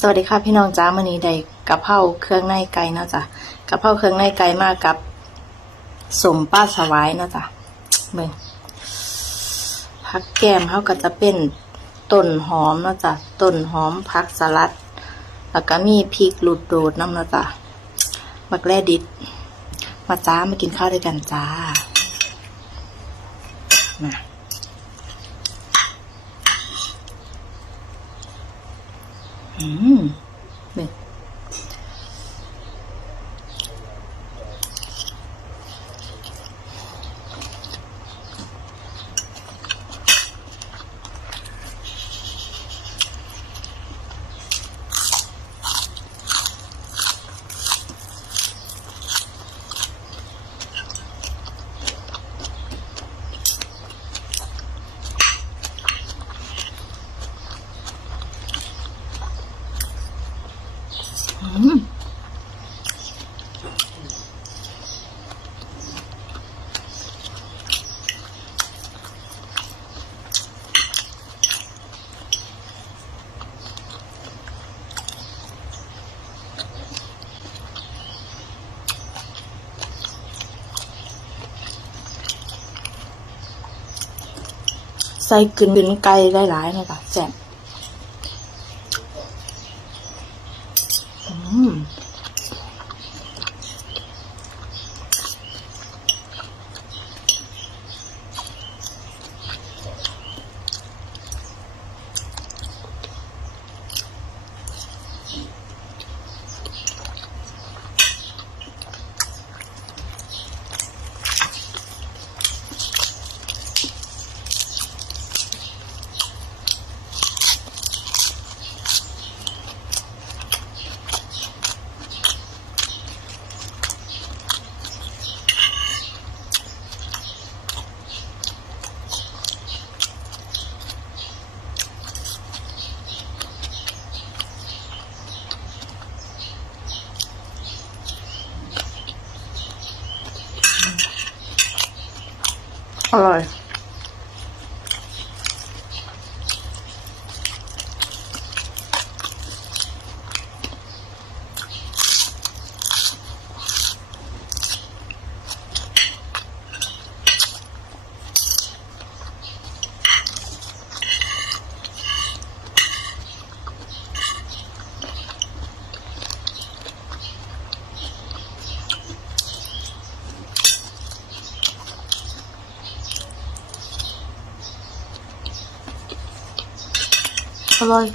สวัสดีค่ะพี่น้องจ้ามื้อนี้ได้กะเพราเครื่องในไก่เนาะจ้ะกะเพราเครื่องในไก่มากับสมป้าสวายเนาะจ้ะเบิ่งผักแก้มเขาก็จะเป็นต้นหอมเนาะจ้ะต้นหอมผักสลัดแล้วก็มีพริกลูดโดดน้ำเนาะจ้ะบักแลดิดมาจ้ามากินข้าวด้วยกันจ้ามาเนี่ยใส่กึ่นไก่หลายๆเนาะจ้ะแซ่บอร่อยอร่อย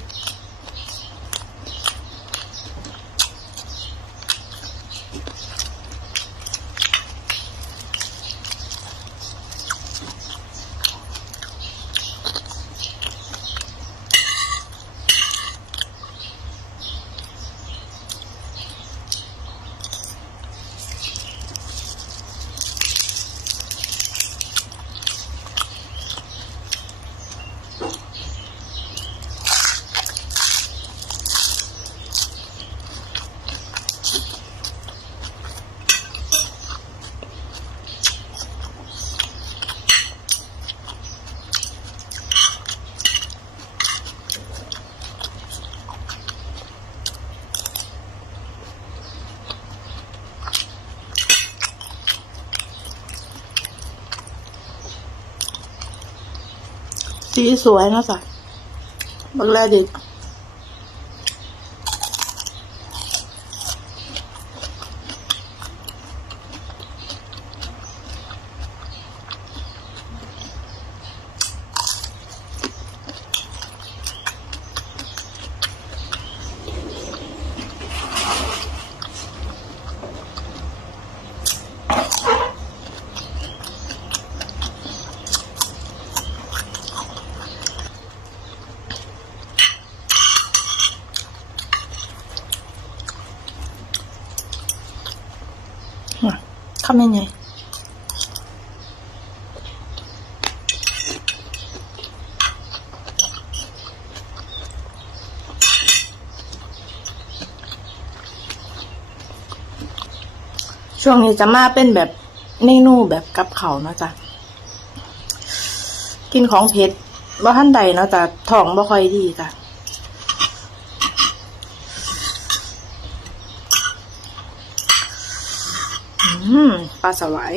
สีสวยนะจ๊ะบักแลดิทำยังไงช่วงนี้จะมาเป็นแบบเมนูแบบกับเขาเนาะจ๊ะกินของเผ็ดบ่ทันใดเนาะจ๊ะท้องบ่ค่อยดีจ้ะ ปลาสวาย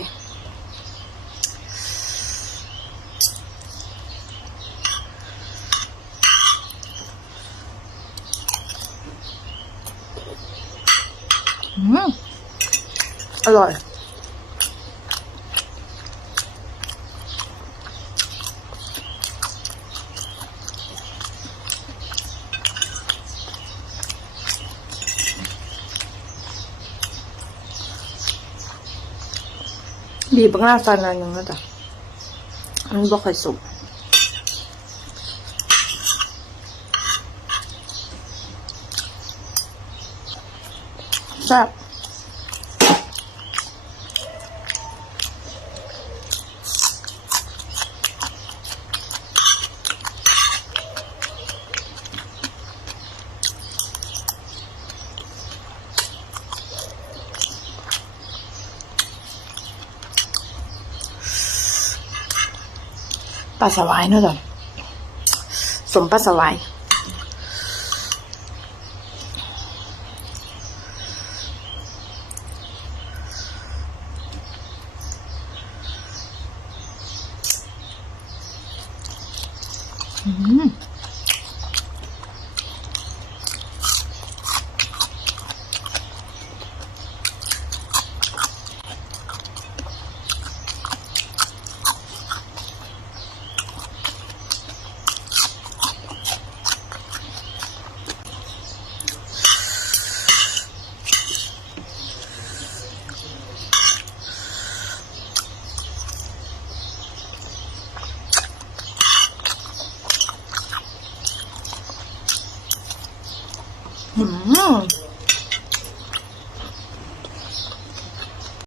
อร่อยบีบข้างล่างตอนนั้นนึงแล้วจ้ะมันบ่ค่อยสุกแซ่บปลาสวายเนอะจ้ะสมปลาสวาย